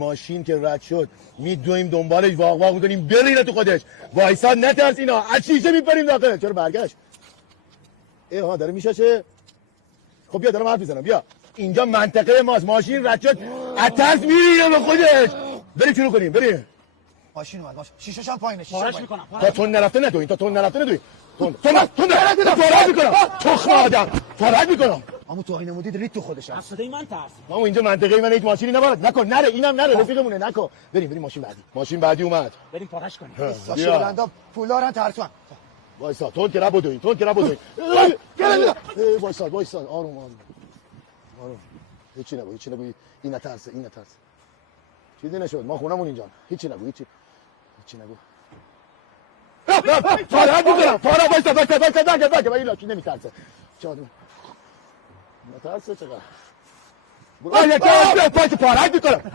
ماشین که رد شد میدویم دنبالش واق واق میکنیم برینه تو خودش. وایسا نترس اینا از شیشه میپریم داخل. چرا برگشت؟ ها داره میشاشه. خب بیا دارم حرف میزنم. بیا اینجا منطقه ماست. ماشین رد شد از ترس میرینه به خودش. بریم شروع کنیم. بریم. ماشین اومد. شیشه‌ش هم پایینه. پارش میکنم. تا تون نرفته ندوین. تا تون نرفته ندوین. تون فراد میکنم. تخم آدم فراد میکنم. اما تو آینه مدید رید تو خودش. اصلا من ترس. ما اینجا منطقه من هیچ ماشینی نبارد. نکن نره اینم نره رفیقمونه نکن. بریم ماشین بعدی اومد. بریم پارش کنیم. ساشا بلندا پولارن ترسون. وایسا تون که نبودین. وایسا آروم. هیچی نگو. این نترس. چیزی نشد. ما خونمون اینجا. هیچی نگو. فراد میکنم. فراد وایسا. من این لاکی نمیترسه. چه آدم نترسه چقدر. یکی پاک فراد میکنم.